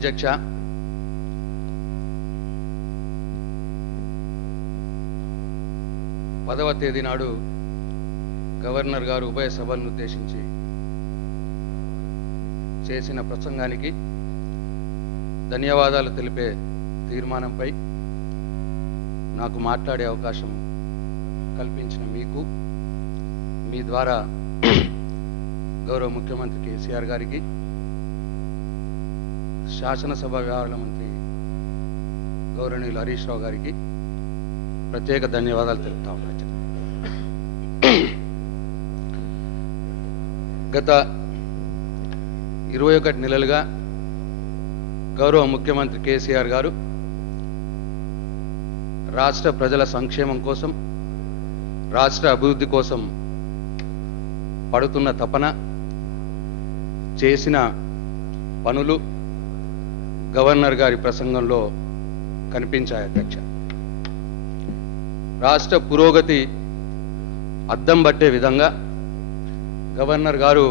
అధ్యక్ష, పదవ తేదీ నాడు గవర్నర్ గారు ఉభయ సభలను ఉద్దేశించి చేసిన ప్రసంగానికి ధన్యవాదాలు తెలిపే తీర్మానంపై నాకు మాట్లాడే అవకాశం కల్పించిన మీకు, మీ ద్వారా గౌరవ ముఖ్యమంత్రి కేసీఆర్ గారికి, శాసనసభ వ్యవహారాల మంత్రి గౌరవనీయులు హరీష్ రావు గారికి ప్రత్యేక ధన్యవాదాలు తెలుపుతా ఉన్నా. గత 21 నెలలుగా గౌరవ ముఖ్యమంత్రి కేసీఆర్ గారు రాష్ట్ర ప్రజల సంక్షేమం కోసం, రాష్ట్ర అభివృద్ధి కోసం పడుతున్న తపన, చేసిన పనులు గవర్నర్ గారి ప్రసంగంలో కనిపించాయి. అధ్యక్ష, రాష్ట్ర పురోగతి అద్దం పట్టే విధంగా గవర్నర్ గారు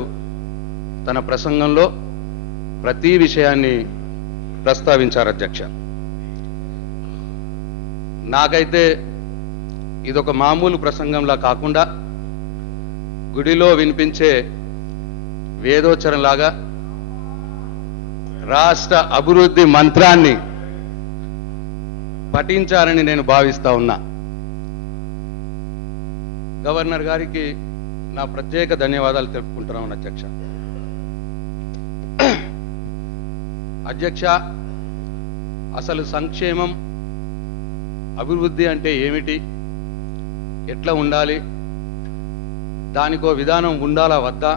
తన ప్రసంగంలో ప్రతి విషయాన్ని ప్రస్తావించారు. అధ్యక్ష, నాకైతే ఇదొక మామూలు ప్రసంగంలా కాకుండా గుడిలో వినిపించే వేదోచ్చరణలాగా రాష్ట్ర అభివృద్ధి మంత్రాన్ని పఠించాలని నేను భావిస్తా ఉన్నా. గవర్నర్ గారికి నా ప్రత్యేక ధన్యవాదాలు తెలుపుకుంటున్నాను. అధ్యక్ష, అసలు సంక్షేమం, అభివృద్ధి అంటే ఏమిటి, ఎట్లా ఉండాలి, దానికో విధానం ఉండాలా వద్దా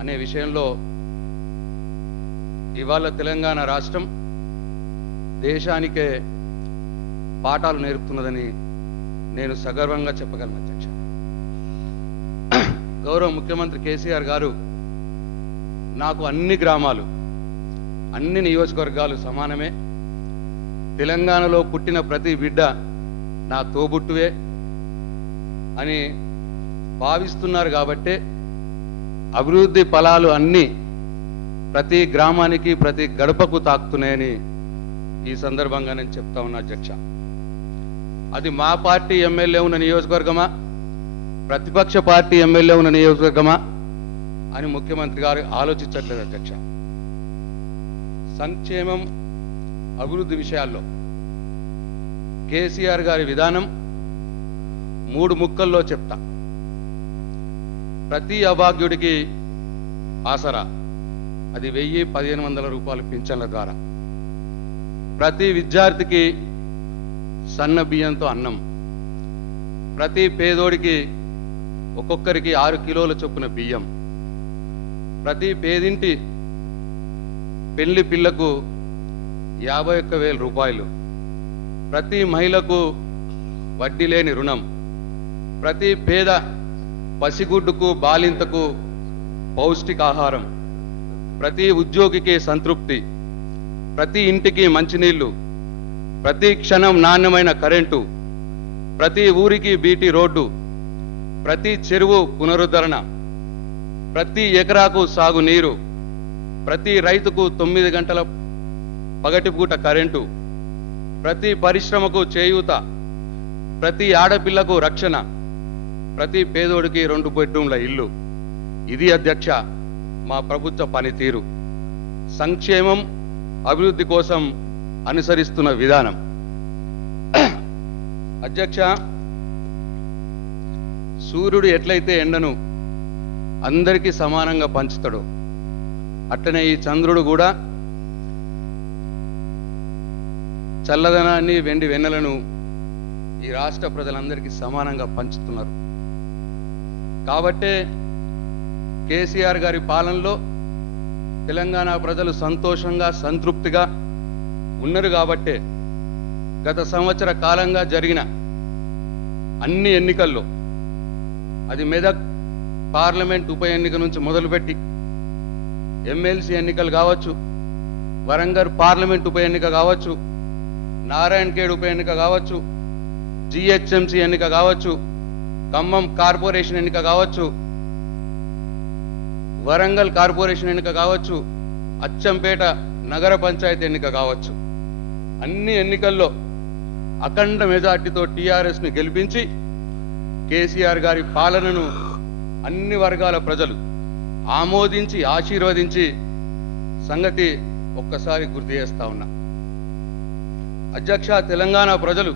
అనే విషయంలో ఇవాళ తెలంగాణ రాష్ట్రం దేశానికే పాఠాలు నేర్పుతున్నదని నేను సగర్వంగా చెప్పగలను. అధ్యక్ష, గౌరవ ముఖ్యమంత్రి కేసీఆర్ గారు నాకు అన్ని గ్రామాలు, అన్ని నియోజకవర్గాలు సమానమే, తెలంగాణలో పుట్టిన ప్రతి బిడ్డ నా తోబుట్టువే అని భావిస్తున్నారు. కాబట్టే అభివృద్ధి ఫలాలు అన్నీ ప్రతి గ్రామానికి, ప్రతి గడపకు తాకుతున్నాయని ఈ సందర్భంగా నేను చెప్తా ఉన్నా. అధ్యక్ష, అది మా పార్టీ ఎమ్మెల్యే ఉన్న నియోజకవర్గమా, ప్రతిపక్ష పార్టీ ఎమ్మెల్యే ఉన్న నియోజకవర్గమా అని ముఖ్యమంత్రి గారు ఆలోచించట్లేదు. అధ్యక్ష, సంక్షేమం, అభివృద్ధి విషయాల్లో కేసీఆర్ గారి విధానం 3 ముక్కల్లో చెప్తా. ప్రతి అభాగ్యుడికి ఆసరా, అది 1000-1500 రూపాయలు పింఛన్ల ద్వారా. ప్రతి విద్యార్థికి సన్న బియ్యంతో అన్నం. ప్రతి పేదోడికి ఒక్కొక్కరికి 6 కిలోల చొప్పున బియ్యం. ప్రతి పేదింటి పెళ్లి పిల్లకు 51,000 రూపాయలు. ప్రతి మహిళకు వడ్డీ లేని రుణం. ప్రతి పేద పసిగుడ్డుకు, బాలింతకు పౌష్టికాహారం. ప్రతి ఉద్యోగికి సంతృప్తి. ప్రతి ఇంటికి మంచినీళ్లు. ప్రతి క్షణం నాణ్యమైన కరెంటు. ప్రతి ఊరికి బీటీ రోడ్డు. ప్రతి చెరువు పునరుద్ధరణ. ప్రతి ఎకరాకు సాగునీరు. ప్రతి రైతుకు 9 గంటల పగటిపూట కరెంటు. ప్రతి పరిశ్రమకు చేయూత. ప్రతి ఆడపిల్లకు రక్షణ. ప్రతి పేదోడికి 2 బెడ్రూమ్ల ఇల్లు. ఇది అధ్యక్ష మా ప్రభుత్వ పనితీరు, సంక్షేమం, అభివృద్ధి కోసం అనుసరిస్తున్న విధానం. అధ్యక్ష, సూర్యుడు ఎట్లయితే ఎండను అందరికీ సమానంగా పంచుతాడో అట్లనే ఈ చంద్రుడు కూడా చల్లదనాన్ని, వెండి వెన్నెలను ఈ రాష్ట్ర ప్రజలందరికీ సమానంగా పంచుతున్నారు. కాబట్టే కేసీఆర్ గారి పాలనలో తెలంగాణ ప్రజలు సంతోషంగా, సంతృప్తిగా ఉన్నారు. కాబట్టే గత సంవత్సర కాలంగా జరిగిన అన్ని ఎన్నికల్లో, అది మెదక్ పార్లమెంట్ ఉప ఎన్నిక నుంచి మొదలుపెట్టి ఎమ్మెల్సీ ఎన్నికలు కావచ్చు, వరంగల్ పార్లమెంట్ ఉప ఎన్నిక కావచ్చు, నారాయణఖేడ్ ఉప ఎన్నిక కావచ్చు, జిహెచ్ఎంసీ ఎన్నిక కావచ్చు, ఖమ్మం కార్పొరేషన్ ఎన్నిక కావచ్చు, వరంగల్ కార్పొరేషన్ ఎన్నిక కావచ్చు, అచ్చంపేట నగర పంచాయతీ ఎన్నిక కావచ్చు, అన్ని ఎన్నికల్లో అఖండ మెజార్టీతో టీఆర్ఎస్ని గెలిపించి కేసీఆర్ గారి పాలనను అన్ని వర్గాల ప్రజలు ఆమోదించి ఆశీర్వదించి సంగతి ఒక్కసారి గుర్తు చేస్తా ఉన్నా. అధ్యక్ష, తెలంగాణ ప్రజలు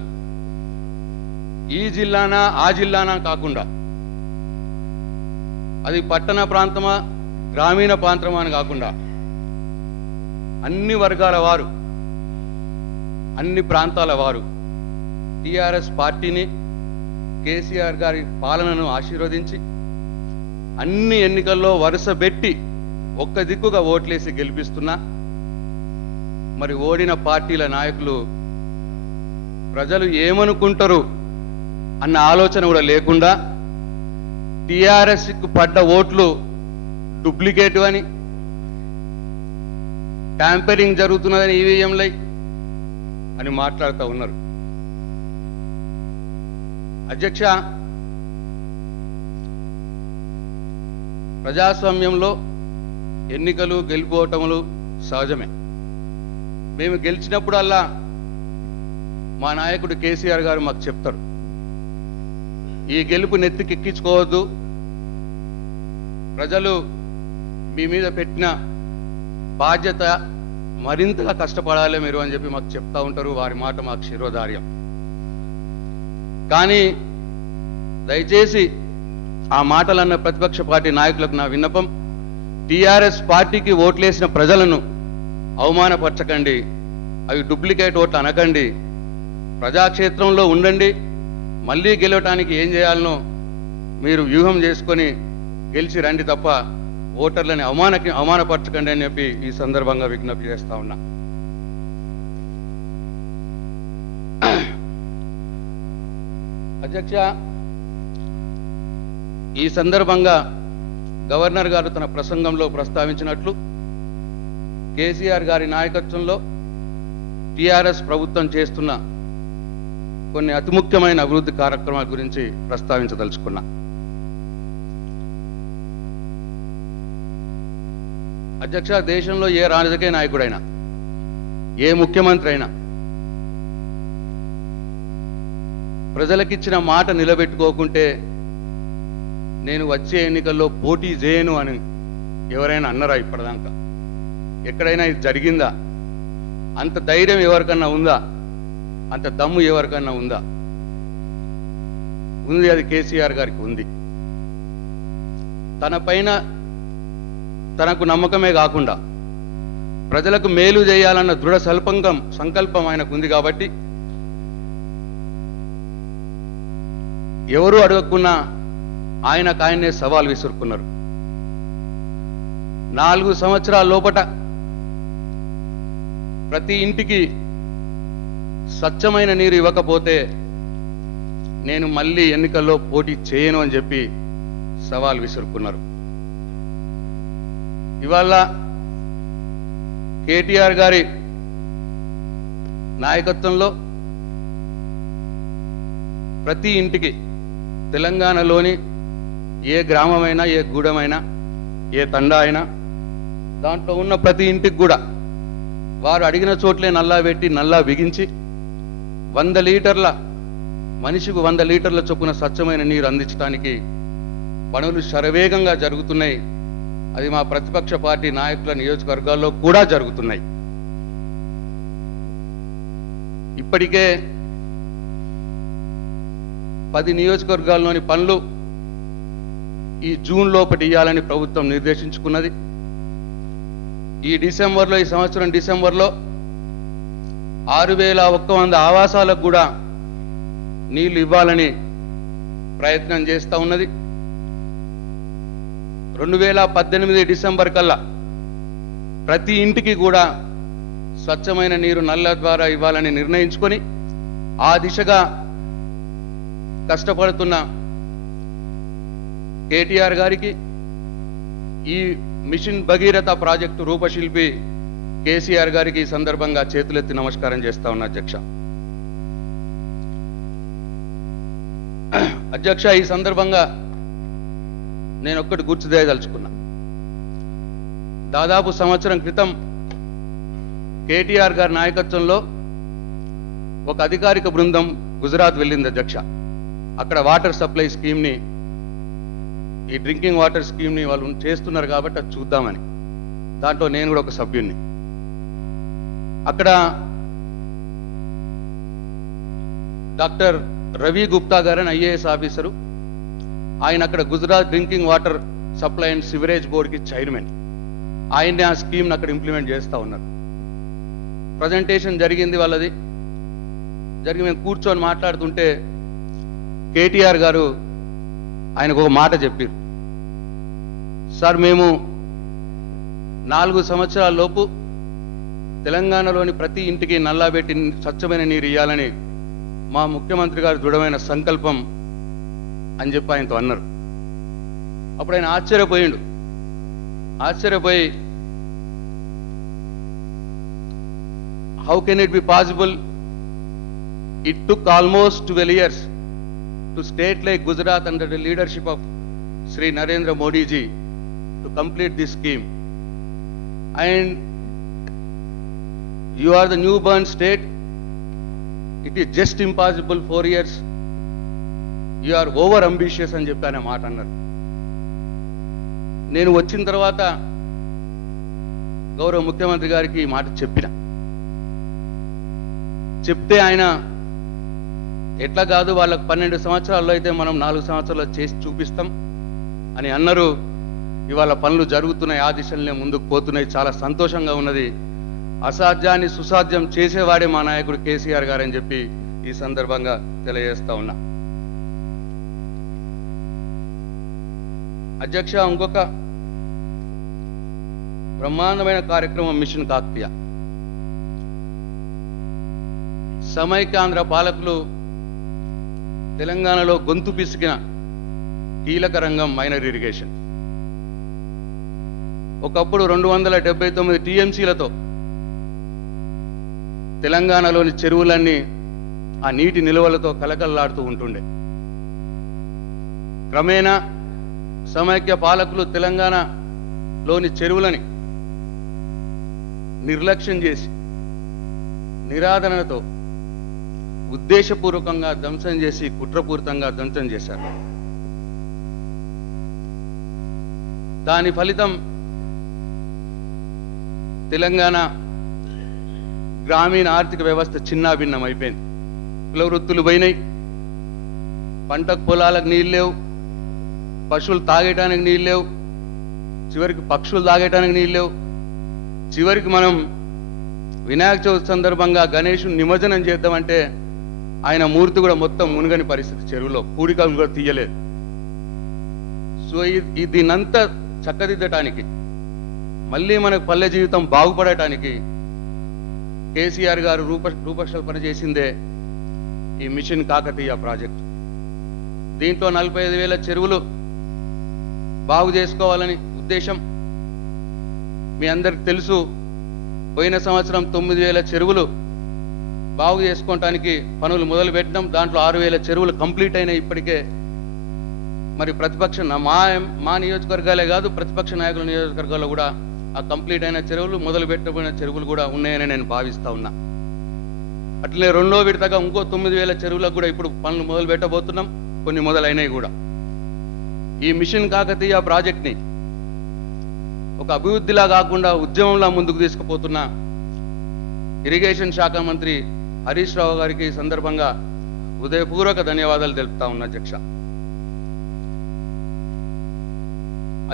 ఈ జిల్లానా ఆ జిల్లానా కాకుండా, అది పట్టణ ప్రాంతమా గ్రామీణ ప్రాంతమా అని కాకుండా, అన్ని వర్గాల వారు, అన్ని ప్రాంతాల వారు టిఆర్ఎస్ పార్టీని, కేసీఆర్ గారి పాలనను ఆశీర్వదించి అన్ని ఎన్నికల్లో వరుస పెట్టి ఒక్క దిక్కుగా ఓట్లేసి గెలిపిస్తున్నా. మరి ఓడిన పార్టీల నాయకులు ప్రజలు ఏమనుకుంటారు అన్న ఆలోచన కూడా లేకుండా టిఆర్ఎస్కు పడ్డ ఓట్లు డూప్లికేట్ అని, ట్యాంపరింగ్ జరుగుతున్నదని ఈవీఎంలై అని మాట్లాడుతూ ఉన్నారు. అధ్యక్ష, ప్రజాస్వామ్యంలో ఎన్నికలు గెలుపోవటములు సహజమే. మేము గెలిచినప్పుడల్లా మా నాయకుడు కేసీఆర్ గారు మాకు చెప్తారు, ఈ గెలుపు నెత్తికెక్కించుకోవద్దు, ప్రజలు మీ మీద పెట్టిన బాధ్యత మరింతగా కష్టపడాలి మీరు అని చెప్పి మాకు చెప్తా ఉంటారు. వారి మాట మాకు శిరోధార్యం. కానీ దయచేసి ఆ మాటలన్న ప్రతిపక్ష పార్టీ నాయకులకు నా విన్నపం, టిఆర్ఎస్ పార్టీకి ఓట్లేసిన ప్రజలను అవమానపరచకండి, అవి డూప్లికేట్ ఓట్లు అనకండి, ప్రజాక్షేత్రంలో ఉండండి, మళ్ళీ గెలవటానికి ఏం చేయాలనో మీరు వ్యూహం చేసుకొని గెలిచి రండి తప్ప ఓటర్లని అవమానపరచకండి అని చెప్పి ఈ సందర్భంగా విజ్ఞప్తి చేస్తా ఉన్నా. అధ్యక్ష, ఈ సందర్భంగా గవర్నర్ గారు తన ప్రసంగంలో ప్రస్తావించినట్లు కేసీఆర్ గారి నాయకత్వంలో టిఆర్ఎస్ ప్రభుత్వం చేస్తున్న కొన్ని అతి ముఖ్యమైన అభివృద్ధి కార్యక్రమాల గురించి ప్రస్తావించదలుచుకున్నా. అధ్యక్ష, దేశంలో ఏ రాజకీయ నాయకుడైనా, ఏ ముఖ్యమంత్రి అయినా ప్రజలకిచ్చిన మాట నిలబెట్టుకోకుంటే నేను వచ్చే ఎన్నికల్లో పోటీ చేయను అని ఎవరైనా అన్నారా ఇప్పటిదాకా? ఎక్కడైనా ఇది జరిగిందా? అంత ధైర్యం ఎవరికన్నా ఉందా? అంత దమ్ము ఎవరికన్నా ఉందా? ఉంది, అది కేసీఆర్ గారికి ఉంది. తన పైన తనకు నమ్మకమే కాకుండా ప్రజలకు మేలు చేయాలన్న దృఢ సంకల్పం ఆయనకు ఉంది. కాబట్టి ఎవరు అడగకున్నా ఆయననే సవాల్ విసురుకున్నారు. 4 సంవత్సరాల లోపట ప్రతి ఇంటికి స్వచ్ఛమైన నీరు ఇవ్వకపోతే నేను మళ్ళీ ఎన్నికల్లో పోటీ చేయను అని చెప్పి సవాల్ విసురుకున్నారు. ఇవాళ కేటీఆర్ గారి నాయకత్వంలో ప్రతి ఇంటికి, తెలంగాణలోని ఏ గ్రామమైనా, ఏ గూడమైనా, ఏ తండా అయినా, దాంట్లో ఉన్న ప్రతి ఇంటికి కూడా వారు అడిగిన చోట్లే నల్లా పెట్టి నల్లా బిగించి 100 లీటర్ల, మనిషికి 100 లీటర్ల చొప్పున స్వచ్ఛమైన నీరు అందించడానికి పనులు శరవేగంగా జరుగుతున్నాయి. అది మా ప్రతిపక్ష పార్టీ నాయకుల నియోజకవర్గాల్లో కూడా జరుగుతున్నాయి. ఇప్పటికే 10 నియోజకవర్గాల్లోని పనులు ఈ జూన్ లోపటి ఇవ్వాలని ప్రభుత్వం నిర్దేశించుకున్నది. ఈ సంవత్సరం డిసెంబర్లో 6100 ఆవాసాలకు కూడా నీళ్లు ఇవ్వాలని ప్రయత్నం చేస్తూ ఉన్నది. 2018 డిసెంబర్ కల్లా ప్రతి ఇంటికి కూడా స్వచ్ఛమైన నీరు నల్ల ద్వారా ఇవ్వాలని నిర్ణయించుకొని ఆ దిశగా కష్టపడుతున్న కేటీఆర్ గారికి, ఈ మిషన్ భగీరథ ప్రాజెక్టు రూపశిల్పి కేసీఆర్ గారికి ఈ సందర్భంగా చేతులెత్తి నమస్కారం చేస్తా ఉన్నా. అధ్యక్ష, ఈ సందర్భంగా నేను ఒక్కటి గుర్తు చేయదలుచుకున్నా. దాదాపు సంవత్సరం క్రితం కేటీఆర్ గారి నాయకత్వంలో ఒక అధికారిక బృందం గుజరాత్ వెళ్ళింది అధ్యక్ష. అక్కడ వాటర్ సప్లై స్కీమ్ని, ఈ డ్రింకింగ్ వాటర్ స్కీమ్ని వాళ్ళు చేస్తున్నారు కాబట్టి అది చూద్దామని. దాంట్లో నేను కూడా ఒక సభ్యుణ్ణి. అక్కడ డాక్టర్ రవి గుప్తా గారని ఐఏఎస్ ఆఫీసరు, ఆయన అక్కడ Gujarat drinking water supply and sewerage బోర్డుకి చైర్మన్. ఆయన్ని ఆ స్కీమ్ని అక్కడ ఇంప్లిమెంట్ చేస్తూ ఉన్నారు. ప్రజెంటేషన్ జరిగింది వాళ్ళది. జరిగి మేము కూర్చొని మాట్లాడుతుంటే కేటీఆర్ గారు ఆయనకు ఒక మాట చెప్పారు. సార్, మేము 4 సంవత్సరాల లోపు తెలంగాణలోని ప్రతి ఇంటికి నల్లాబెట్టి స్వచ్ఛమైన నీరు ఇవ్వాలని మా ముఖ్యమంత్రి గారు దృఢమైన సంకల్పం అని చెప్పి ఆయనతో అన్నారు. అప్పుడు ఆయన ఆశ్చర్యపోయి how can it be possible? It took almost 12 years to state like Gujarat under the leadership of Sri Narendra Modi ji to complete this scheme. And you are the newborn state. It is just impossible 4 years. You are over ambitious అని చెప్పి ఆయన మాట అన్నారు. నేను వచ్చిన తర్వాత గౌరవ ముఖ్యమంత్రి గారికి ఈ మాట చెప్తే ఆయన ఎట్లా కాదు, వాళ్ళకు 12 సంవత్సరాల్లో అయితే మనం 4 సంవత్సరాల్లో చేసి చూపిస్తాం అని అన్నారు. ఇవాళ పనులు జరుగుతున్నాయి, ఆ దిశలనే ముందుకు పోతున్నాయి. చాలా సంతోషంగా ఉన్నది. అసాధ్యాన్ని సుసాధ్యం చేసేవాడే మా నాయకుడు కేసీఆర్ గారు అని చెప్పి ఈ సందర్భంగా తెలియజేస్తా ఉన్నా. అధ్యక్ష, ఇంకొక బ్రహ్మాండమైన కార్యక్రమం మిషన్ కాకతీయ. సమైక్యాంధ్ర పాలకులు తెలంగాణలో గొంతు పిసికిన కీలక రంగం మైనర్ ఇరిగేషన్. ఒకప్పుడు 279 టీఎంసీలతో తెలంగాణలోని చెరువులన్నీ ఆ నీటి నిల్వలతో కలకల్లాడుతూ ఉంటుండే. క్రమేణా సమైక్య పాలకులు తెలంగాణలోని చెరువులని నిర్లక్ష్యం చేసి నిరాదరణతో ఉద్దేశపూర్వకంగా ధ్వంసం చేసి కుట్రపూరితంగా ధ్వంసం చేశారు. దాని ఫలితం తెలంగాణ గ్రామీణ ఆర్థిక వ్యవస్థ చిన్నాభిన్నం అయిపోయింది. కుల వృత్తులు పోయినాయి, పంట పొలాలకు నీళ్ళు లేవు, పశువులు తాగేయడానికి నీళ్ళు లేవు, చివరికి పక్షులు తాగేయడానికి నీళ్ళు లేవు. చివరికి మనం వినాయక చవితి సందర్భంగా గణేశుని నిమజ్జనం చేద్దామంటే ఆయన మూర్తి కూడా మొత్తం మునుగని పరిస్థితి, చెరువులో పూడికలు కూడా తీయలేదు. సో దీన్నంతా చక్కదిద్దటానికి, మళ్ళీ మనకు పల్లె జీవితం బాగుపడటానికి కేసీఆర్ గారు రూపకల్పన చేసిందే ఈ మిషన్ కాకతీయ ప్రాజెక్ట్. దీంట్లో 45,000 చెరువులు బాగు చేసుకోవాలని ఉద్దేశం. మీ అందరికి తెలుసు, పోయిన సంవత్సరం 9,000 చెరువులు బాగు చేసుకోవటానికి పనులు మొదలు పెట్టడం. దాంట్లో 6,000 చెరువులు కంప్లీట్ అయినాయి ఇప్పటికే. మరి మా నియోజకవర్గాలే కాదు, ప్రతిపక్ష నాయకుల నియోజకవర్గాల్లో కూడా ఆ కంప్లీట్ అయిన చెరువులు, మొదలు పెట్టబడిన చెరువులు కూడా ఉన్నాయని నేను భావిస్తా ఉన్నా. అట్లనే 2వ విడతగా ఇంకో 9,000 చెరువులకు కూడా ఇప్పుడు పనులు మొదలు పెట్టబోతున్నాం. కొన్ని మొదలైనవి కూడా. ఈ మిషన్ కాకతీయ ప్రాజెక్ట్ని ఒక అభివృద్ధిలా కాకుండా ఉద్యమంలా ముందుకు తీసుకుపోతున్న ఇరిగేషన్ శాఖ మంత్రి హరీష్ రావు గారికి ఈ సందర్భంగా హృదయపూర్వక ధన్యవాదాలు తెలుపుతా ఉన్నా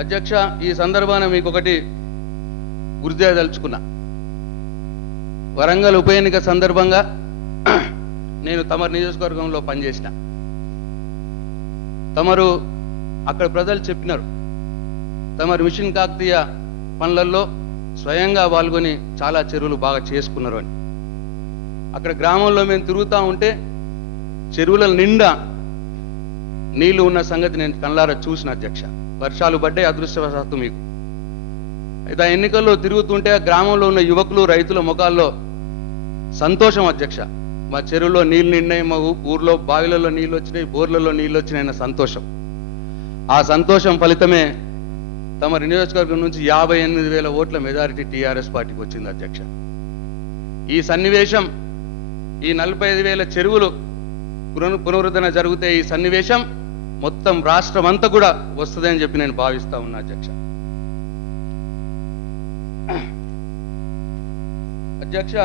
అధ్యక్ష. ఈ సందర్భాన మీకు ఒకటి గుర్తు చేయదలుచుకున్నా. వరంగల్ ఉప ఎన్నిక సందర్భంగా నేను తమరు నియోజకవర్గంలో పనిచేసిన. తమరు అక్కడ ప్రజలు చెప్పినారు, తమరు మిషన్ కాకతీయ పనులలో స్వయంగా పాల్గొని చాలా చెరువులు బాగా చేసుకున్నారు అని. అక్కడ గ్రామంలో మేము తిరుగుతూ ఉంటే చెరువుల నిండా నీళ్లు ఉన్న సంగతి నేను కళ్ళారా చూసిన అధ్యక్ష. వర్షాలు పడ్డాయి అదృష్టవశాత్తు మీకు. అయితే ఆ ఎన్నికల్లో తిరుగుతుంటే ఆ గ్రామంలో ఉన్న యువకులు, రైతుల ముఖాల్లో సంతోషం అధ్యక్ష. మా చెరువులో నీళ్లు నిండాయి, మా ఊర్లో బావిలలో నీళ్ళు వచ్చినాయి, బోర్లలో నీళ్ళు వచ్చినాయి అన్న సంతోషం. ఆ సంతోషం ఫలితమే తమ నియోజకవర్గం నుంచి 58,000 ఓట్ల మెజారిటీ టీఆర్ఎస్ పార్టీకి వచ్చింది అధ్యక్ష. ఈ సన్నివేశం, ఈ 45,000 చెరువులు పునరుద్ధరణ జరిగితే ఈ సన్నివేశం మొత్తం రాష్ట్రం అంతా కూడా వస్తుందని చెప్పి నేను భావిస్తా ఉన్నా అధ్యక్ష. అధ్యక్ష,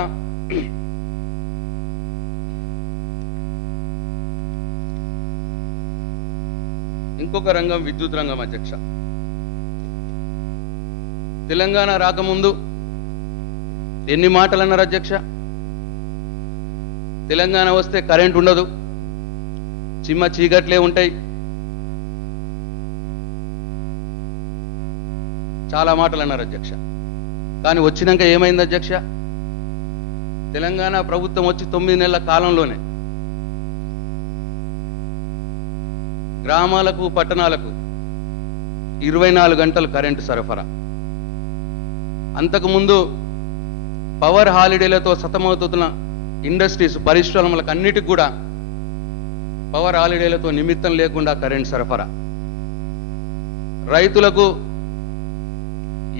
ఇంకొక రంగం విద్యుత్ రంగం అధ్యక్ష. తెలంగాణ రాకముందు ఎన్ని మాటలు అన్నారు అధ్యక్ష? తెలంగాణ వస్తే కరెంట్ ఉండదు, చిమ్మ చీకట్లే ఉంటాయి, చాలా మాటలు అన్నారు అధ్యక్ష. కానీ వచ్చినాక ఏమైంది అధ్యక్ష? తెలంగాణ ప్రభుత్వం వచ్చి 9 నెలల కాలంలోనే గ్రామాలకు పట్టణాలకు 24 గంటలు కరెంటు సరఫరా. అంతకుముందు పవర్ హాలిడేలతో సతమవుతున్న ఇండస్ట్రీస్, పరిశ్రమలకు అన్నిటికి కూడా పవర్ హాలిడేలతో నిమిత్తం లేకుండా కరెంట్ సరఫరా. రైతులకు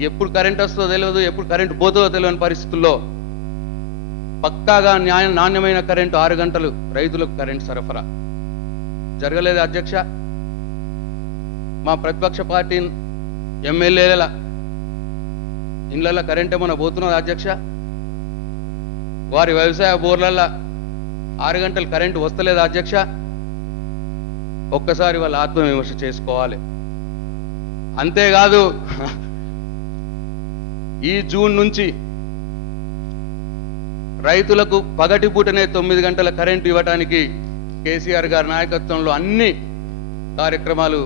ఎప్పుడు కరెంట్ వస్తుందో తెలియదు, ఎప్పుడు కరెంట్ పోతుందో తెలియని పరిస్థితుల్లో పక్కాగా నాణ్యమైన కరెంటు 6 గంటలు రైతులకు కరెంట్ సరఫరా జరగలేదు అధ్యక్ష. మా ప్రతిపక్ష పార్టీ ఎమ్మెల్యేల ఇండ్ల కరెంట్ ఏమైనా పోతున్నది అధ్యక్ష? వారి వ్యవసాయ బోర్లల్లో 6 గంటలు కరెంటు వస్తలేదు అధ్యక్ష? ఒక్కసారి వాళ్ళ ఆత్మవిమర్శ చేసుకోవాలి. అంతేకాదు, ఈ జూన్ నుంచి రైతులకు పగటిపూటనే 9 గంటల కరెంటు ఇవ్వడానికి కేసీఆర్ గారి నాయకత్వంలో అన్ని కార్యక్రమాలు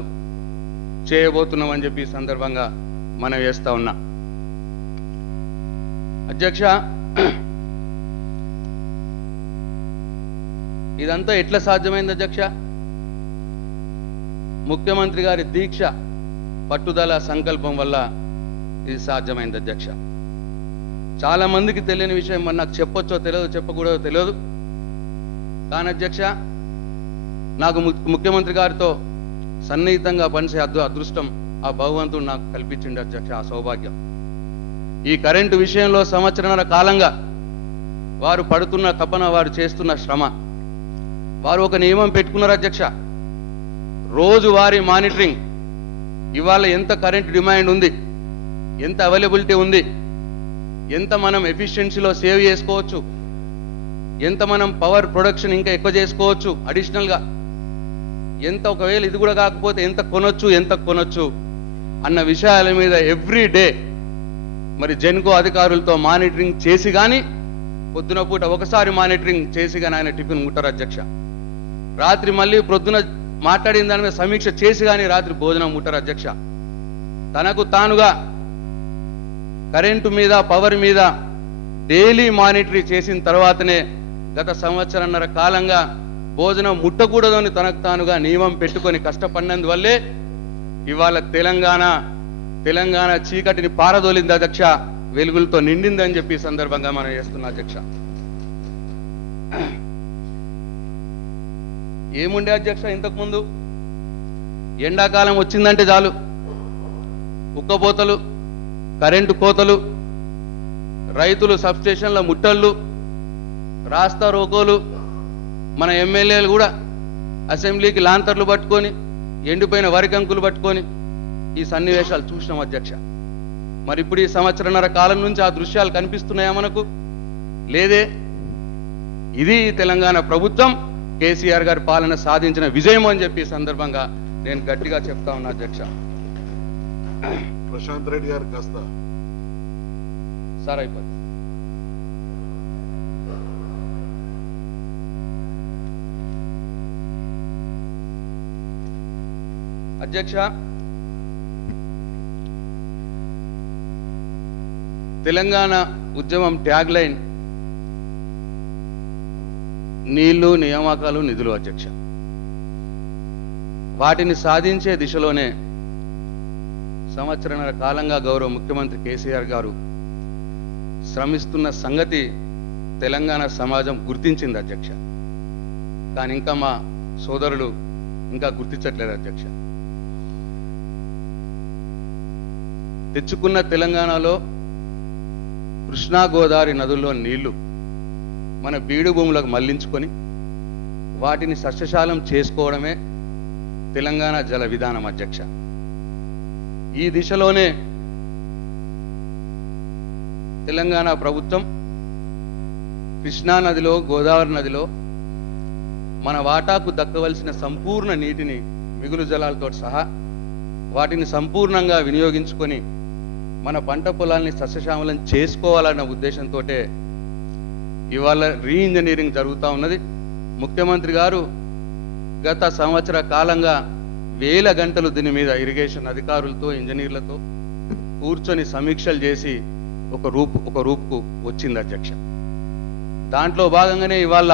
చేయబోతున్నామని చెప్పి ఈ సందర్భంగా మనం చేస్తా ఉన్నా అధ్యక్ష. ఇదంతా ఎట్లా సాధ్యమైంది అధ్యక్ష? ముఖ్యమంత్రి గారి దీక్ష, పట్టుదల, సంకల్పం వల్ల ఇది సాధ్యమైంది అధ్యక్ష. చాలా మందికి తెలియని విషయం, మరి నాకు చెప్పొచ్చో తెలియదు, చెప్పకూడదో తెలియదు. కానీ అధ్యక్ష, నాకు ముఖ్యమంత్రి గారితో సన్నిహితంగా పనిచే అదృష్టం ఆ భగవంతుడు నాకు కల్పించింది అధ్యక్ష, ఆ సౌభాగ్యం. ఈ కరెంటు విషయంలో 1.5 సంవత్సరాల కాలంగా వారు పడుతున్న తపన, వారు చేస్తున్న శ్రమ, వారు ఒక నియమం పెట్టుకున్నారు అధ్యక్ష. రోజువారీ మానిటరింగ్, ఇవాళ ఎంత కరెంట్ డిమాండ్ ఉంది, ఎంత అవైలబిలిటీ ఉంది, ఎంత మనం ఎఫిషియన్సీలో సేవ్ చేసుకోవచ్చు, ఎంత మనం పవర్ ప్రొడక్షన్ ఇంకా ఎక్కువ చేసుకోవచ్చు అడిషనల్గా, ఎంత ఒకవేళ ఇది కూడా కాకపోతే ఎంత కొనొచ్చు అన్న విషయాల మీద ఎవ్రీ డే మరి జెన్కో అధికారులతో మానిటరింగ్ చేసి కానీ, పొద్దున పూట ఒకసారి మానిటరింగ్ చేసి కానీ ఆయన టిఫిన్ ముట్టారు అధ్యక్ష. రాత్రి మళ్ళీ ప్రొద్దున మాట్లాడిన దాని మీద సమీక్ష చేసి కానీ రాత్రి భోజనం ముట్టారు అధ్యక్ష. తనకు తానుగా కరెంటు మీద, పవర్ మీద డైలీ మానిటరింగ్ చేసిన తర్వాతనే గత 1.5 సంవత్సరాల కాలంగా భోజనం ముట్టకూడదని తనకు తానుగా నియమం పెట్టుకొని కష్టపడినందువల్లే ఇవాళ తెలంగాణ చీకటిని పారదోలింది అధ్యక్ష, వెలుగులతో నిండిందని చెప్పి ఈ సందర్భంగా మనం చేస్తున్నా అధ్యక్ష. ఏముండే అధ్యక్ష ఇంతకుముందు? ఎండాకాలం వచ్చిందంటే చాలు ఉక్కపోతలు, కరెంటు కోతలు, రైతులు సబ్స్టేషన్ల ముట్టళ్ళు, రాస్తా రోకోలు, మన ఎమ్మెల్యేలు కూడా అసెంబ్లీకి లాంతర్లు పట్టుకొని, ఎండిపోయిన వరికంకులు పట్టుకొని ఈ సన్నివేశాలు చూసినాం అధ్యక్ష. మరి ఇప్పుడు ఈ 1.5 సంవత్సరాల కాలం నుంచి ఆ దృశ్యాలు కనిపిస్తున్నాయా మనకు? లేదే. ఇది తెలంగాణ ప్రభుత్వం, కేసీఆర్ గారి పాలన సాధించిన విజయం అని చెప్పి ఈ సందర్భంగా నేను గట్టిగా చెప్తా ఉన్నా అధ్యక్ష. ప్రశాంత్ రెడ్డి గారు కాస్త సార్ అయిపోయింది. అధ్యక్ష, తెలంగాణ ఉద్యమం ట్యాగ్ లైన్ నీళ్లు, నియామకాలు, నిధులు అధ్యక్ష. వాటిని సాధించే దిశలోనే 1.5 సంవత్సరాల కాలంగా గౌరవ ముఖ్యమంత్రి కేసీఆర్ గారు శ్రమిస్తున్న సంగతి తెలంగాణ సమాజం గుర్తించింది అధ్యక్ష. కానీ ఇంకా మా సోదరులు ఇంకా గుర్తించట్లేదు అధ్యక్ష. తెచ్చుకున్న తెలంగాణలో కృష్ణా, గోదావరి నదుల్లో నీళ్లు మన బీడు భూములకు మళ్లించుకొని వాటిని సస్యశాలం చేసుకోవడమే తెలంగాణ జల విధానం అధ్యక్ష. ఈ దిశలోనే తెలంగాణ ప్రభుత్వం కృష్ణా నదిలో, గోదావరి నదిలో మన వాటాకు దక్కవలసిన సంపూర్ణ నీటిని మిగులు జలాలతో సహా వాటిని సంపూర్ణంగా వినియోగించుకొని మన పంట పొలాల్ని సస్యశ్యామలం చేసుకోవాలన్న ఉద్దేశంతో ఇవాళ రీఇంజనీరింగ్ జరుగుతూ ఉన్నది. ముఖ్యమంత్రి గారు గత సంవత్సర కాలంగా వేల గంటలు దీని మీద ఇరిగేషన్ అధికారులతో, ఇంజనీర్లతో కూర్చొని సమీక్షలు చేసి ఒక రూపుకు వచ్చింది అధ్యక్ష. దాంట్లో భాగంగానే ఇవాళ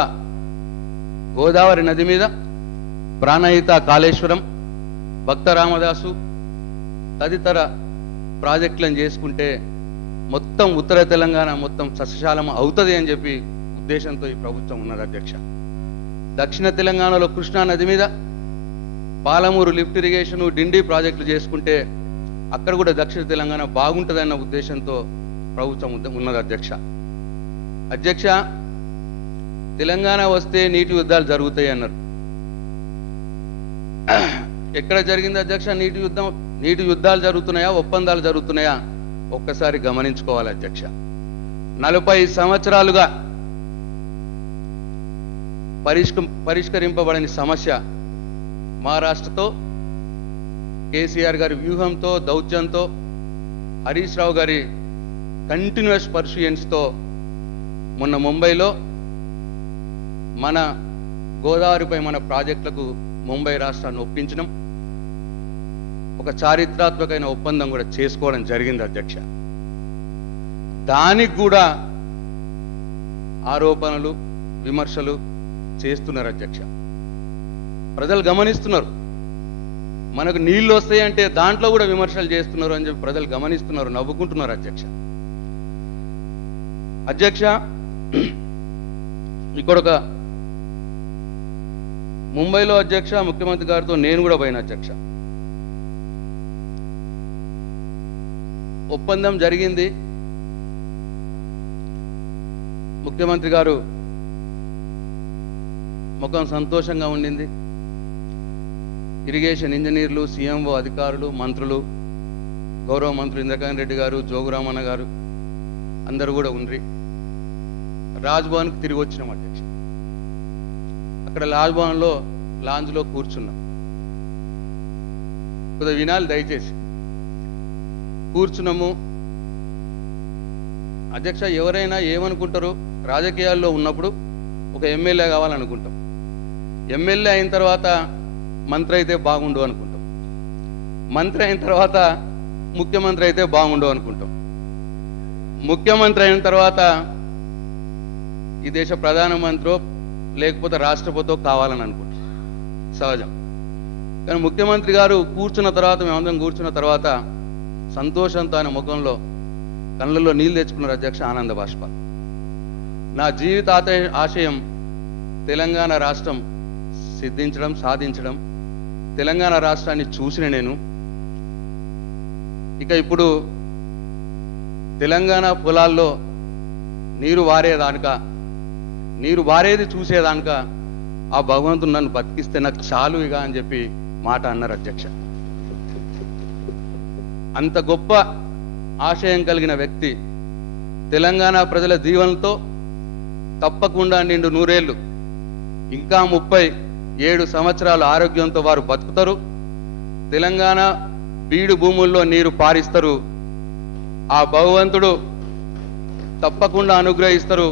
గోదావరి నది మీద ప్రాణహిత, కాళేశ్వరం, భక్త రామదాసు తదితర ప్రాజెక్టులను చేసుకుంటే మొత్తం ఉత్తర తెలంగాణ మొత్తం సస్యశాలం అవుతుంది అని చెప్పి ఉద్దేశంతో ఈ ప్రభుత్వం ఉన్నది అధ్యక్ష. దక్షిణ తెలంగాణలో కృష్ణా నది మీద పాలమూరు లిఫ్ట్ ఇరిగేషన్, డిండి ప్రాజెక్టులు చేసుకుంటే అక్కడ కూడా దక్షిణ తెలంగాణ బాగుంటుందన్న ఉద్దేశంతో ప్రభుత్వం ఉన్నది అధ్యక్ష. అధ్యక్ష, తెలంగాణ వస్తే నీటి యుద్ధాలు జరుగుతాయి అన్నారు. ఎక్కడ జరిగింది అధ్యక్ష నీటి యుద్ధం? నీటి యుద్ధాలు జరుగుతున్నాయా, ఒప్పందాలు జరుగుతున్నాయా? ఒక్కసారి గమనించుకోవాలి అధ్యక్ష. 40 సంవత్సరాలుగా పరిష్కరింపబడని సమస్య మహారాష్ట్రతో, కేసీఆర్ గారి వ్యూహంతో, దౌత్యంతో, హరీష్ రావు గారి కంటిన్యూస్ పర్సూయెన్స్తో మొన్న ముంబైలో మన గోదావరిపై మన ప్రాజెక్టులకు ముంబై రాష్ట్రాన్ని ఒప్పించడం, ఒక చారిత్రాత్మకమైన ఒప్పందం కూడా చేసుకోవడం జరిగింది అధ్యక్ష. దానికి కూడా ఆరోపణలు, విమర్శలు చేస్తున్నారు అధ్యక్ష. ప్రజలు గమనిస్తున్నారు. మనకు నీళ్లు వస్తాయంటే దాంట్లో కూడా విమర్శలు చేస్తున్నారు అని చెప్పి ప్రజలు గమనిస్తున్నారు, నవ్వుకుంటున్నారు అధ్యక్ష. అధ్యక్ష, ఇక్కడ ఒక ముంబైలో అధ్యక్ష ముఖ్యమంత్రి గారితో నేను కూడా పోయిన అధ్యక్ష. ఒప్పందం జరిగింది. ముఖ్యమంత్రి గారు ముఖం సంతోషంగా ఉండింది. ఇరిగేషన్ ఇంజనీర్లు, సీఎంఓ అధికారులు, మంత్రులు, గౌరవ మంత్రులు ఇంద్రకరణ్ రెడ్డి గారు, జోగురామన్న గారు అందరూ కూడా ఉండ్రి. రాజ్భవన్కి తిరిగి వచ్చినాం అధ్యక్ష. అక్కడ రాజ్భవన్లో లాంజ్లో కూర్చున్నాం. కొద్దిగా వినాలి దయచేసి. కూర్చున్నాము అధ్యక్ష. ఎవరైనా ఏమనుకుంటారు, రాజకీయాల్లో ఉన్నప్పుడు ఒక ఎమ్మెల్యే కావాలనుకుంటాం. ఎమ్మెల్యే అయిన తర్వాత మంత్రి అయితే బాగుండు అనుకుంటాం. మంత్రి అయిన తర్వాత ముఖ్యమంత్రి అయితే బాగుండు అనుకుంటాం. ముఖ్యమంత్రి అయిన తర్వాత ఈ దేశ ప్రధానమంత్రి లేకపోతే రాష్ట్రపతితో కావాలని అనుకుంటాం, సహజం. కానీ ముఖ్యమంత్రి గారు కూర్చున్న తర్వాత, మేమందరం కూర్చున్న తర్వాత సంతోషంతో ఆయన ముఖంలో, కళ్ళల్లో నీళ్ళు తెచ్చుకున్నారు అధ్యక్ష, ఆనంద బాష్పాలు. నా జీవిత ఆశయం తెలంగాణ రాష్ట్రం సిద్ధించడం, సాధించడం. తెలంగాణ రాష్ట్రాన్ని చూసిన నేను ఇక ఇప్పుడు తెలంగాణ పొలాల్లో నీరు వారేది చూసేదానిక ఆ భగవంతుడు నన్ను బతికిస్తే నాకు చాలు ఇక అని చెప్పి మాట అన్నారు అధ్యక్ష. అంత గొప్ప ఆశయం కలిగిన వ్యక్తి తెలంగాణ ప్రజల దీవెనలతో తప్పకుండా నిండు 100 ఏళ్ళు, ఇంకా 37 సంవత్సరాల ఆరోగ్యంతో వారు బతుకుతారు. తెలంగాణ బీడు భూముల్లో నీరు పారిస్తారు. ఆ భగవంతుడు తప్పకుండా అనుగ్రహిస్తారు.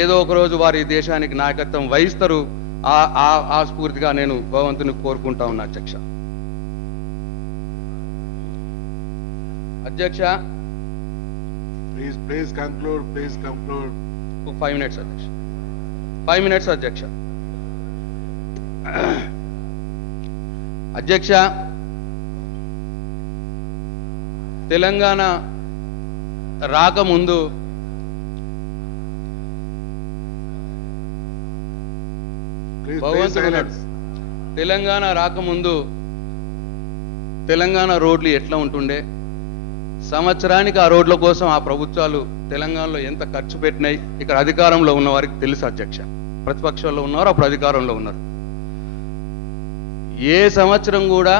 ఏదో ఒక రోజు వారి దేశానికి నాయకత్వం వహిస్తారు. ఆ స్ఫూర్తిగా నేను భగవంతుని కోరుకుంటా ఉన్నా అధ్యక్ష. అధ్యక్ష, ప్లీజ్ కంక్లూడ్. 5 minutes అధ్యక్ష. 5 minutes అధ్యక్ష. అధ్యక్ష, తెలంగాణ రాకముందు తెలంగాణ రాకముందు తెలంగాణ రోడ్లు ఎట్లా ఉంటుండే, సంవత్సరానికి ఆ రోడ్ల కోసం ఆ ప్రభుత్వాలు తెలంగాణలో ఎంత ఖర్చు పెట్టినాయి ఇక్కడ అధికారంలో ఉన్న వారికి తెలుసు అధ్యక్ష. ప్రతిపక్షంలో ఉన్నారు, అప్పుడు అధికారంలో ఉన్నారు. ఏ సంవత్సరం కూడా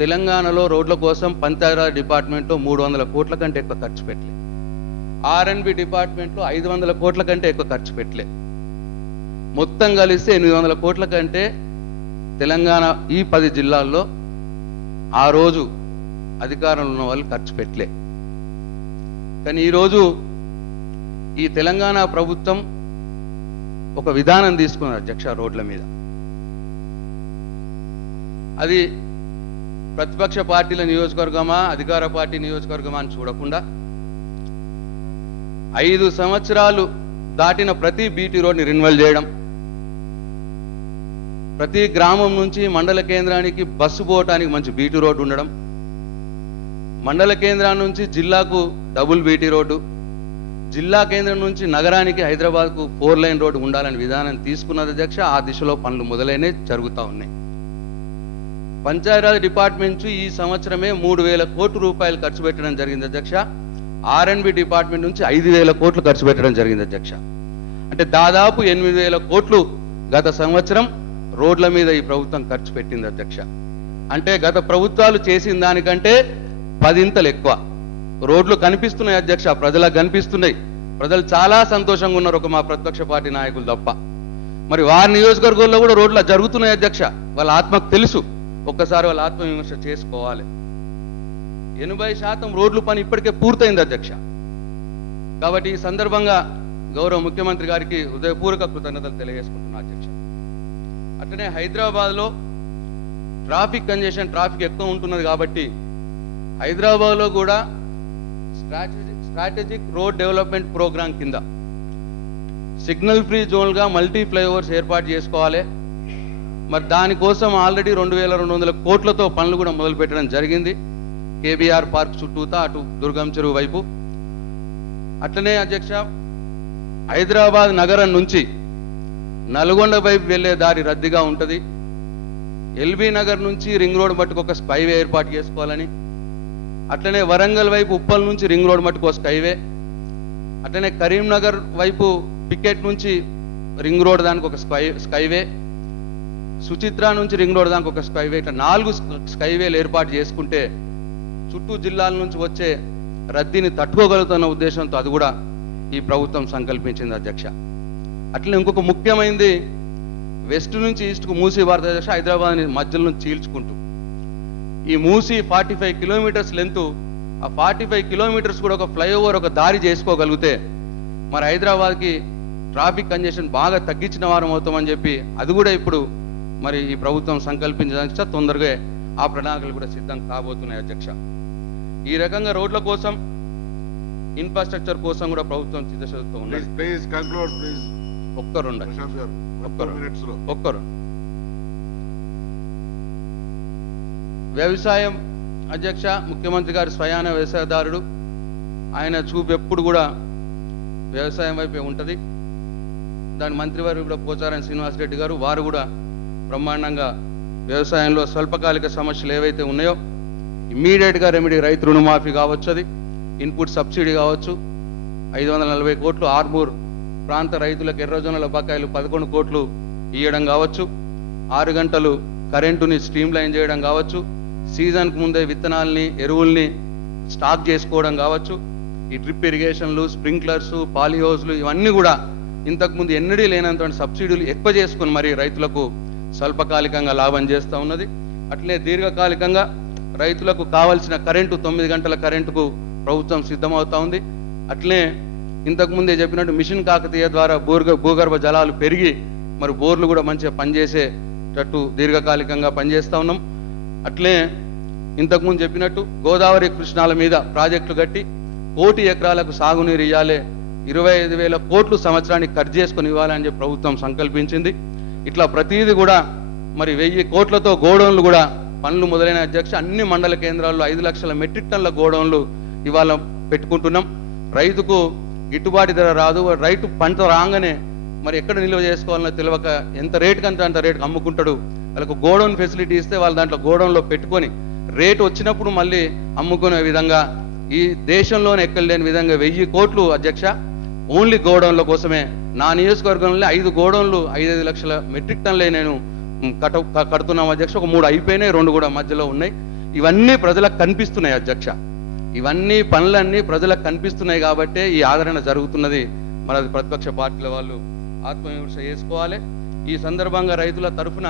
తెలంగాణలో రోడ్ల కోసం పంచాయతీరాజ్ డిపార్ట్మెంట్లో 300 కోట్ల కంటే ఎక్కువ ఖర్చు పెట్టలే. ఆర్ఎన్బి డిపార్ట్మెంట్లో 500 కోట్ల కంటే ఎక్కువ ఖర్చు పెట్టలే. మొత్తం కలిస్తే 800 కోట్ల కంటే తెలంగాణ ఈ 10 జిల్లాల్లో ఆ రోజు అధికారంలో ఉన్న వాళ్ళు ఖర్చు పెట్టలే. కానీ ఈరోజు ఈ తెలంగాణ ప్రభుత్వం ఒక విధానం తీసుకున్నారు అధ్యక్ష రోడ్ల మీద. అది ప్రతిపక్ష పార్టీల నియోజకవర్గమా అధికార పార్టీ నియోజకవర్గమా అని చూడకుండా 5 సంవత్సరాలు దాటిన ప్రతి బీటీ రోడ్ని రెన్యువల్ చేయడం, ప్రతి గ్రామం నుంచి మండల కేంద్రానికి బస్సు పోవటానికి మంచి బీటీ రోడ్డు ఉండడం, మండల కేంద్రం నుంచి జిల్లాకు డబుల్ బీటీ రోడ్డు, జిల్లా కేంద్రం నుంచి నగరానికి హైదరాబాద్కు 4 లైన్ రోడ్డు ఉండాలని విధానం తీసుకున్నది అధ్యక్ష. ఆ దిశలో పనులు మొదలైనవి, జరుగుతూ ఉన్నాయి. పంచాయతీరాజ్ డిపార్ట్మెంట్ ఈ సంవత్సరమే 3,000 కోట్ల రూపాయలు ఖర్చు పెట్టడం జరిగింది అధ్యక్ష. ఆర్ఎన్బి డిపార్ట్మెంట్ నుంచి 5,000 కోట్లు ఖర్చు పెట్టడం జరిగింది అధ్యక్ష. అంటే దాదాపు 8,000 కోట్లు గత సంవత్సరం రోడ్ల మీద ఈ ప్రభుత్వం ఖర్చు పెట్టింది అధ్యక్ష. అంటే గత ప్రభుత్వాలు చేసిన దానికంటే 10 ఇంతలు ఎక్కువ రోడ్లు కనిపిస్తున్నాయి అధ్యక్ష. ప్రజలకు కనిపిస్తున్నాయి. ప్రజలు చాలా సంతోషంగా ఉన్నారు, ఒక మా ప్రతిపక్ష పార్టీ నాయకులు తప్ప. మరి వారి నియోజకవర్గంలో కూడా రోడ్లు జరుగుతున్నాయి అధ్యక్ష. వాళ్ళ ఆత్మకు తెలుసు. ఒక్కసారి వాళ్ళ ఆత్మవిమర్శ చేసుకోవాలి. 80% రోడ్లు పని ఇప్పటికే పూర్తయింది అధ్యక్ష. కాబట్టి ఈ సందర్భంగా గౌరవ ముఖ్యమంత్రి గారికి హృదయపూర్వక కృతజ్ఞతలు తెలియజేసుకుంటున్నా అధ్యక్ష. అట్లనే హైదరాబాద్లో ట్రాఫిక్ కంజెషన్, ట్రాఫిక్ ఎక్కువ ఉంటున్నది కాబట్టి హైదరాబాద్లో కూడా స్ట్రాటజిక్ రోడ్ డెవలప్మెంట్ ప్రోగ్రాం కింద సిగ్నల్ ఫ్రీ జోన్గా మల్టీ ఫ్లైఓవర్స్ ఏర్పాటు చేసుకోవాలి. మరి దానికోసం ఆల్రెడీ 2,200 కోట్లతో పనులు కూడా మొదలు పెట్టడం జరిగింది. కేబీఆర్ పార్క్ చుట్టూతా, అటు దుర్గం చెరువు వైపు. అట్లనే అధ్యక్ష, హైదరాబాద్ నగరం నుంచి నల్గొండ వైపు వెళ్లే దారి రద్దీగా ఉంటుంది. ఎల్బీ నగర్ నుంచి రింగ్ రోడ్ మట్టుకు ఒక స్కైవే ఏర్పాటు చేసుకోవాలని, అట్లనే వరంగల్ వైపు ఉప్పల్ నుంచి రింగ్ రోడ్ మట్టుకు ఒక స్కైవే, అట్లనే కరీంనగర్ వైపు పికెట్ నుంచి రింగ్ రోడ్ దానికి ఒక స్కైవే, సుచిత్ర నుంచి రింగ్ రోడ్ దానికి ఒక స్కైవే, ఇట్లా 4 స్కైవేలు ఏర్పాటు చేసుకుంటే చుట్టూ జిల్లాల నుంచి వచ్చే రద్దీని తట్టుకోగలుగుతున్న ఉద్దేశంతో అది కూడా ఈ ప్రభుత్వం సంకల్పించింది అధ్యక్ష. అట్లనే ఇంకొక ముఖ్యమైనది, వెస్ట్ నుంచి ఈస్ట్కు మూసీ భారతదేశ హైదరాబాద్ మధ్యలో నుంచి చీల్చుకుంటూ ఈ మూసీ 45 కిలోమీటర్స్ లెంత్, ఆ 45 కిలోమీటర్స్ కూడా ఒక ఫ్లైఓవర్, ఒక దారి చేసుకోగలిగితే మరి హైదరాబాద్కి ట్రాఫిక్ కంజెషన్ బాగా తగ్గించిన వారం అవుతామని చెప్పి అది కూడా ఇప్పుడు మరి ఈ ప్రభుత్వం సంకల్పించడానికి తొందరగా ఆ ప్రణాళికలు కూడా సిద్ధం కాబోతున్నాయి అధ్యక్ష. ఈ రకంగా రోడ్ల కోసం, ఇన్ఫ్రాస్ట్రక్చర్ కోసం కూడా ప్రభుత్వం సిద్ధశక్తితో ఉన్నది. ఒక్కరు వ్యవసాయం అధ్యక్ష, ముఖ్యమంత్రి గారు స్వయాన వ్యవసాయదారుడు. ఆయన చూపు ఎప్పుడు కూడా వ్యవసాయం వైపే ఉంటుంది. దాని మంత్రివారు కూడా పోచారం శ్రీనివాసరెడ్డి గారు, వారు కూడా బ్రహ్మాండంగా వ్యవసాయంలో స్వల్పకాలిక సమస్యలు ఏవైతే ఉన్నాయో ఇమ్మీడియట్గా రెమెడీ, రైతు రుణమాఫీ కావచ్చు, అది ఇన్పుట్ సబ్సిడీ కావచ్చు, 540 కోట్లు ఆర్మూర్ ప్రాంత రైతులకు ఎర్రజొన్నల బకాయిలు 11 కోట్లు ఇవ్వడం కావచ్చు, 6 గంటలు కరెంటుని స్ట్రీమ్ లైన్ చేయడం కావచ్చు, సీజన్కు ముందే విత్తనాలని, ఎరువుల్ని స్టాక్ చేసుకోవడం కావచ్చు, ఈ డ్రిప్ ఇరిగేషన్లు, స్ప్రింక్లర్స్, పాలిహౌజ్లు ఇవన్నీ కూడా ఇంతకుముందు ఎన్నడీ లేనంత సబ్సిడీలు ఎక్కువ చేసుకుని మరి రైతులకు స్వల్పకాలికంగా లాభం చేస్తూ ఉన్నది. అట్లే దీర్ఘకాలికంగా రైతులకు కావాల్సిన కరెంటు 9 గంటల కరెంటుకు ప్రభుత్వం సిద్ధమవుతా ఉంది. అట్లే ఇంతకుముందే చెప్పినట్టు మిషన్ కాకతీయ ద్వారా భూగర్భ జలాలు పెరిగి మరి బోర్లు కూడా మంచిగా పనిచేసేటట్టు దీర్ఘకాలికంగా పనిచేస్తూ ఉన్నాం. అట్లే ఇంతకుముందు చెప్పినట్టు గోదావరి కృష్ణాల మీద ప్రాజెక్టులు కట్టి 1 కోటి ఎకరాలకు సాగునీరు ఇవ్వాలి, 25,000 కోట్లు సంవత్సరానికి ఖర్చు చేసుకుని ఇవ్వాలని చెప్పి ప్రభుత్వం సంకల్పించింది. ఇట్లా ప్రతిదీ కూడా మరి 1000 కోట్లతో గోడౌన్లు కూడా పనులు మొదలైన అధ్యక్ష. అన్ని మండల కేంద్రాల్లో 5 లక్షల మెట్రిక్ టన్నుల గోడౌన్లు ఇవాళ పెట్టుకుంటున్నాం. రైతుకు గిట్టుబాటు ధర రాదు, రైతు పంట రాగానే మరి ఎక్కడ నిల్వ చేసుకోవాలన్నా తెలియక ఎంత రేటుకి అంత రేటుకి అమ్ముకుంటాడు. వాళ్ళకు గోడౌన్ ఫెసిలిటీ ఇస్తే వాళ్ళు దాంట్లో గోడౌన్లో పెట్టుకొని రేటు వచ్చినప్పుడు మళ్ళీ అమ్ముకునే విధంగా ఈ దేశంలోనే ఎక్కడ లేని విధంగా 1000 కోట్లు అధ్యక్ష ఓన్లీ గోడౌన్ల కోసమే. నా నియోజకవర్గంలో 5 గోడౌన్లు 5 లక్షల మెట్రిక్ టన్లే నేను కడుతున్నాం అధ్యక్ష. ఒక 3 అయిపోయినాయి, 2 కూడా మధ్యలో ఉన్నాయి. ఇవన్నీ ప్రజలకు కనిపిస్తున్నాయి అధ్యక్ష. ఇవన్నీ పనులన్నీ ప్రజలకు కనిపిస్తున్నాయి కాబట్టే ఈ ఆదరణ జరుగుతున్నది. మరి ప్రతిపక్ష పార్టీల వాళ్ళు ఆత్మవిమర్శ చేసుకోవాలి. ఈ సందర్భంగా రైతుల తరఫున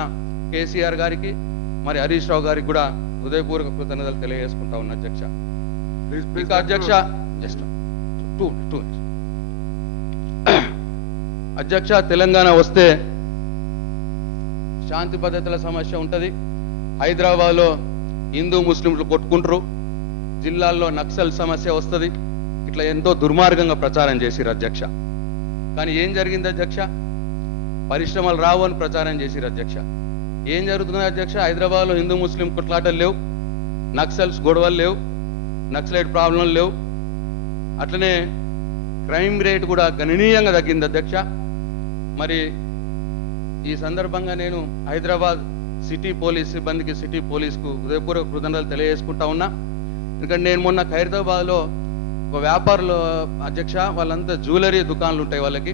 కేసీఆర్ గారికి మరి హరీష్ రావు గారికి కూడా హృదయపూర్వక కృతజ్ఞతలు తెలియజేసుకుంటా ఉన్నా అధ్యక్ష. ఇక అధ్యక్ష జస్ట్ టూ అధ్యక్ష, తెలంగాణ వస్తే శాంతి భద్రతల సమస్య ఉంటుంది. హైదరాబాద్లో హిందూ ముస్లింలు కొట్టుకుంటారు, జిల్లాల్లో నక్సల్ సమస్య వస్తుంది. ఇట్లా ఎంతో దుర్మార్గంగా ప్రచారం చేసిరు అధ్యక్ష. కానీ ఏం జరిగింది అధ్యక్ష? పరిశ్రమలు రావు అని ప్రచారం చేసిరు అధ్యక్ష. ఏం జరుగుతుంది అధ్యక్ష? హైదరాబాద్లో హిందూ ముస్లిం కొట్లాటలు లేవు, నక్సల్స్ గొడవలు లేవు, నక్సలైట్ ప్రాబ్లం లేవు. అట్లనే క్రైమ్ రేట్ కూడా గణనీయంగా తగ్గింది అధ్యక్ష. మరి ఈ సందర్భంగా నేను హైదరాబాద్ సిటీ పోలీస్ సిబ్బందికి, సిటీ పోలీస్కు హృదయపూర్వక కృతజ్ఞతలు తెలియజేసుకుంటా ఉన్నా. ఎందుకంటే నేను మొన్న ఖైరతాబాద్లో ఒక వ్యాపారులు అధ్యక్ష, వాళ్ళంతా జ్యువెలరీ దుకాణాలు ఉంటాయి వాళ్ళకి.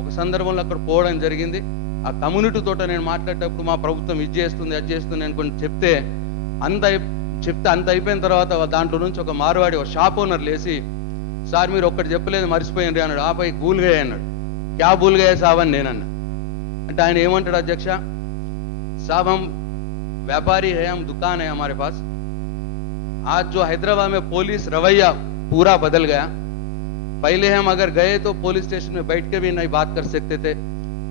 ఒక సందర్భంలో అక్కడ పోవడం జరిగింది. ఆ కమ్యూనిటీ తోట నేను మాట్లాడేటప్పుడు మా ప్రభుత్వం ఇది చేస్తుంది అది చేస్తుంది అనుకుని చెప్తే అంత అయిపోయిన తర్వాత దాంట్లో నుంచి ఒక మార్వాడి ఒక షాప్ ఓనర్ లేసి, సార్ మీరు ఒక్కటి చెప్పలేదు మర్చిపోయినరి అన్నాడు. ఆపై గూల్గాయ అన్నాడు. క్యా భూల్గాయ సాబ్ అని నేనన్నా. అంటే ఆయన ఏమంటాడు అధ్యక్ష? साहब हम व्यापारी है, हम दुकान है हमारे पास. आज जो हैदराबाद में पुलिस रवैया पूरा बदल गया. पहले हम अगर गए तो पुलिस स्टेशन में बैठ के भी नहीं बात कर सकते थे,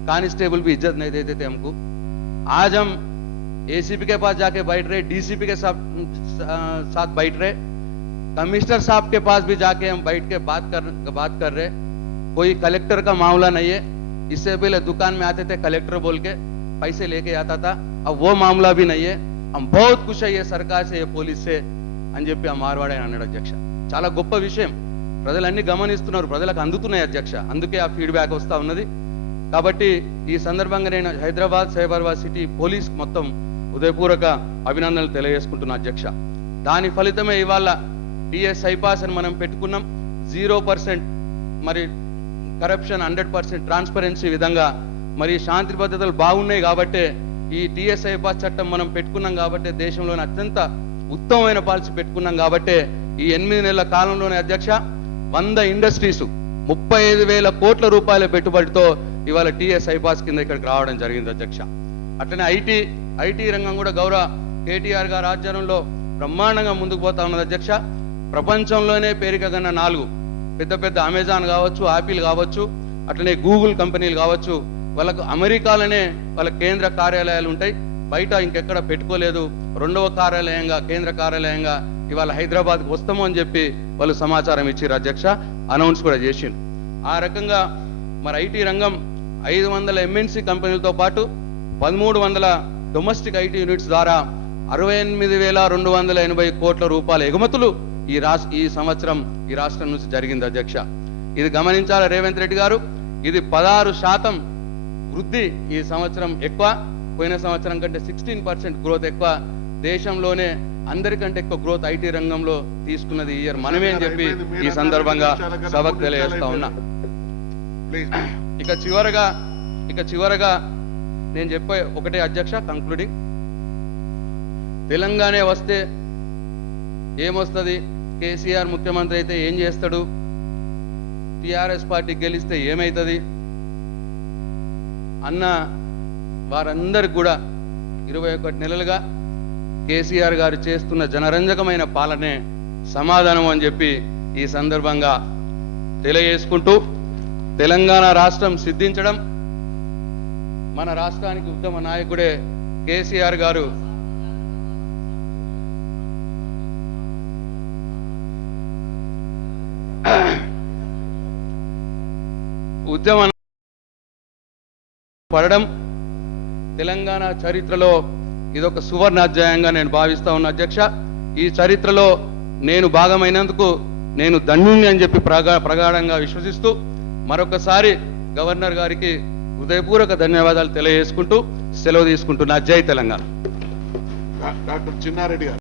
कांस्टेबल भी इज्जत नहीं देते थे हमको. आज हम एसीपी के पास जाके बैठ रहे, डीसीपी के साथ बैठ रहे, कमिश्नर साहब के पास भी जाके हम बैठ के बात कर रहे. कोई कलेक्टर का मामला नहीं है. इससे पहले दुकान में आते थे कलेक्टर बोल के पैसे लेके आता था, अब वो मामला भी नहीं है. हम बहुत खुश है ये सरकार से, ये పోలీస్ से అని చెప్పి ఆ మార్వాడే అన్నాడు అధ్యక్ష. చాలా గొప్ప విషయం, ప్రజలన్నీ గమనిస్తున్నారు, ప్రజలకు అందుతున్నాయి అధ్యక్ష. అందుకే ఆ ఫీడ్బ్యాక్ వస్తూ ఉన్నది. కాబట్టి ఈ సందర్భంగా నేను హైదరాబాద్ సైబరాబాద్ సిటీ పోలీస్ మొత్తం హృదయపూర్వక అభినందనలు తెలియజేసుకుంటున్నా అధ్యక్ష. దాని ఫలితమే ఇవాళ టీఎస్ ఐపాస్ అని మనం పెట్టుకున్నాం. 0% మరి కరప్షన్, 100% ట్రాన్స్పరెన్సీ విధంగా మరి శాంతి భద్రతలు బాగున్నాయి కాబట్టే ఈ టీఎస్ ఐపాస్ చట్టం మనం పెట్టుకున్నాం. కాబట్టి దేశంలోని అత్యంత ఉత్తమమైన పాలసీ పెట్టుకున్నాం. కాబట్టే ఈ 8 నెలల కాలంలోనే అధ్యక్ష 100 ఇండస్ట్రీస్ 35,000 కోట్ల రూపాయల పెట్టుబడితో ఇవాళ టీఎస్ ఐపాస్ కింద ఇక్కడికి రావడం జరిగింది అధ్యక్ష. అట్లనే ఐటీ రంగం కూడా గౌరవ కేటీఆర్ గారి ఆధ్వర్యంలో బ్రహ్మాండంగా ముందుకు పోతా ఉన్నది అధ్యక్ష. ప్రపంచంలోనే పేరుకగన్న 4 పెద్ద అమెజాన్ కావచ్చు, యాపిల్ కావచ్చు, అట్లనే గూగుల్ కంపెనీలు కావచ్చు, వాళ్ళకు అమెరికాలోనే వాళ్ళ కేంద్ర కార్యాలయాలు ఉంటాయి. బయట ఇంకెక్కడ పెట్టుకోలేదు. 2వ కార్యాలయంగా, కేంద్ర కార్యాలయంగా ఇవాళ హైదరాబాద్కి వస్తాము అని చెప్పి వాళ్ళు సమాచారం ఇచ్చారు అధ్యక్ష. అనౌన్స్ కూడా చేసిండు. ఆ రకంగా మరి ఐటీ రంగం 500 ఎంఎన్సీ కంపెనీలతో పాటు 1300 డొమెస్టిక్ ఐటీ యూనిట్స్ ద్వారా 68,280 కోట్ల రూపాయల ఎగుమతులు ఈ సంవత్సరం ఈ రాష్ట్రం నుంచి జరిగింది అధ్యక్ష. ఇది గమనించాలి రేవంత్ రెడ్డి గారు. ఇది 16% వృద్ధి ఈ సంవత్సరం ఎక్కువ. పోయిన సంవత్సరం కంటే 16% గ్రోత్ ఎక్కువ. దేశంలోనే అందరికంటే ఎక్కువ గ్రోత్ ఐటీ రంగంలో తీసుకున్నది ఈ ఇయర్ మనమే అని చెప్పి ఈ సందర్భంగా సభకు తెలియజేస్తా ఉన్నా. ఇక చివరగా నేను చెప్పే ఒకటే అధ్యక్ష, కంక్లూడింగ్. తెలంగాణ వస్తే ఏమొస్తుంది? కేసీఆర్ ముఖ్యమంత్రి అయితే ఏం చేస్తాడు? టిఆర్ఎస్ పార్టీ గెలిస్తే ఏమైతుంది అన్న వారందరికి కూడా 21 నెలలుగా కేసీఆర్ గారు చేస్తున్న జనరంజకమైన పాలనే సమాధానం అని చెప్పి ఈ సందర్భంగా తెలియజేసుకుంటూ, తెలంగాణ రాష్ట్రం సిద్ధించడం మన రాష్ట్రానికి ఉత్తమ నాయకుడే కేసీఆర్ గారు ఉద్యమం పడడం తెలంగాణ చరిత్రలో ఇదొక సువర్ణ అధ్యాయంగా నేను భావిస్తా ఉన్నా అధ్యక్ష. ఈ చరిత్రలో నేను భాగమైనందుకు నేను ధన్యుణ్ణి అని చెప్పి ప్రగాఢంగా విశ్వసిస్తూ మరొకసారి గవర్నర్ గారికి హృదయపూర్వక ధన్యవాదాలు తెలియజేసుకుంటూ సెలవు తీసుకుంటున్నా. జై తెలంగాణ. డాక్టర్ చిన్నారెడ్డి గారు.